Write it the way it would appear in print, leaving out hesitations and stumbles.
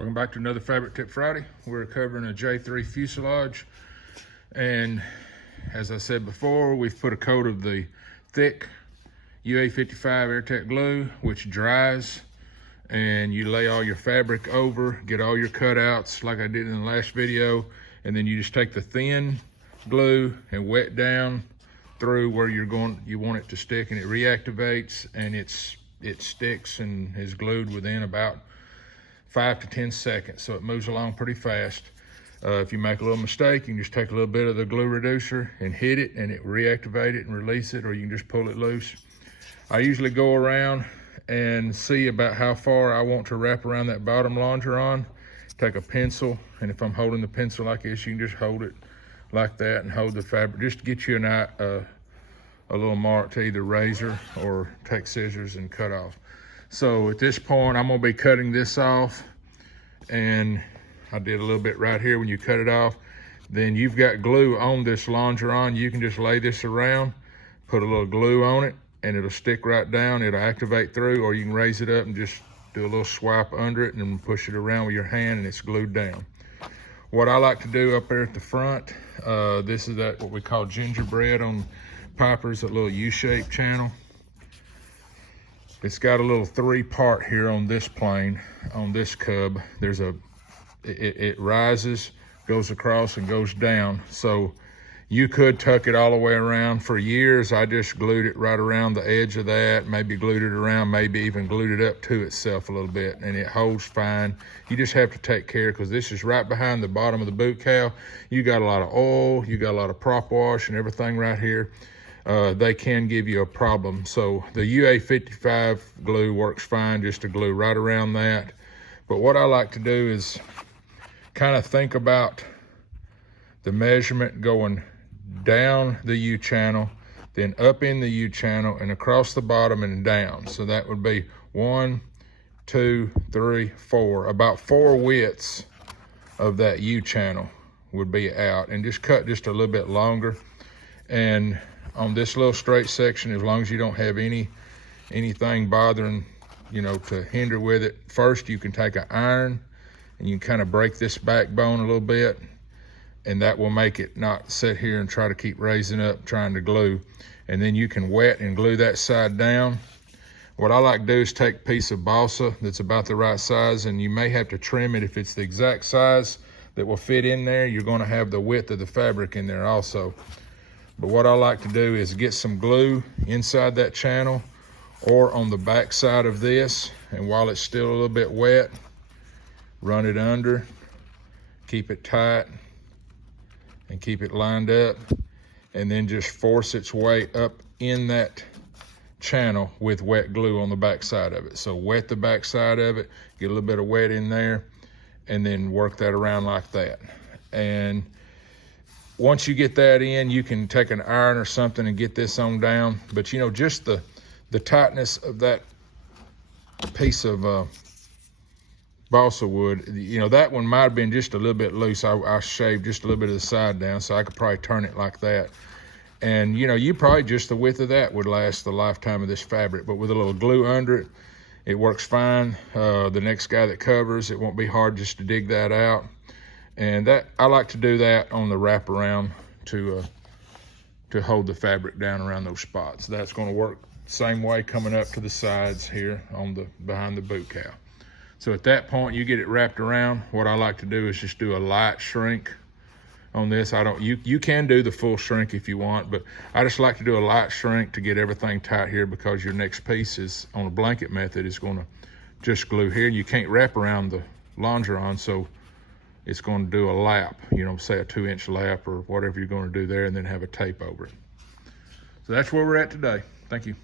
Welcome back to another Fabric Tip Friday. We're covering a J3 fuselage, and as I said before, we've put a coat of the thick UA55 AirTech glue, which dries, and you lay all your fabric over, get all your cutouts like I did in the last video, and then you just take the thin glue and wet down through where you want it to stick, and it reactivates, and it sticks and is glued within about 5 to 10 seconds, so it moves along pretty fast. If you make a little mistake, you can just take a little bit of the glue reducer and hit it, and it reactivate it and release it, or you can just pull it loose. I usually go around and see about how far I want to wrap around that bottom longeron. Take a pencil, and if I'm holding the pencil like this, you can just hold it like that and hold the fabric, just to get you a little mark to either razor or take scissors and cut off. So at this point, I'm gonna be cutting this off, and I did a little bit right here when you cut it off. Then you've got glue on this longeron. You can just lay this around, put a little glue on it, and it'll stick right down. It'll activate through, or you can raise it up and just do a little swipe under it and then push it around with your hand, and it's glued down. What I like to do up there at the front, this is what we call gingerbread on Piper's, that little U-shaped channel. It's got a little 3-part here on this plane, on this cub. It rises, goes across, and goes down. So you could tuck it all the way around. For years, I just glued it right around the edge of that, maybe glued it around, maybe even glued it up to itself a little bit, and it holds fine. You just have to take care, because this is right behind the bottom of the boot cowl. You got a lot of oil, you got a lot of prop wash and everything right here. They can give you a problem. So the UA55 glue works fine just to glue right around that. But what I like to do is kind of think about the measurement going down the U channel, then up in the U channel and across the bottom and down. So that would be 1, 2, 3, 4. About 4 widths of that U channel would be out, and just cut just a little bit longer. And on this little straight section, as long as you don't have anything bothering, to hinder with it, first you can take an iron and you can kind of break this backbone a little bit, and that will make it not sit here and try to keep raising up trying to glue. And then you can wet and glue that side down. What I like to do is take a piece of balsa that's about the right size, and you may have to trim it if it's the exact size that will fit in there. You're going to have the width of the fabric in there also. But what I like to do is get some glue inside that channel or on the back side of this, and while it's still a little bit wet, run it under, keep it tight, and keep it lined up, and then just force its way up in that channel with wet glue on the back side of it. So wet the back side of it, get a little bit of wet in there, and then work that around like that. And once you get that in, you can take an iron or something and get this on down. But just the tightness of that piece of balsa wood, that one might have been just a little bit loose. I shaved just a little bit of the side down, so I could probably turn it like that. And you probably just the width of that would last the lifetime of this fabric. But with a little glue under it, it works fine. The next guy that covers, it won't be hard just to dig that out. And I like to do that on the wraparound to hold the fabric down around those spots. That's going to work the same way coming up to the sides here on behind the boot cowl. So at that point, you get it wrapped around. What I like to do is just do a light shrink on this. You can do the full shrink if you want, but I just like to do a light shrink to get everything tight here, because your next piece is on a blanket method is going to just glue here. You can't wrap around the longeron, so it's going to do a lap, say a 2-inch lap or whatever you're going to do there, and then have a tape over it. So that's where we're at today. Thank you.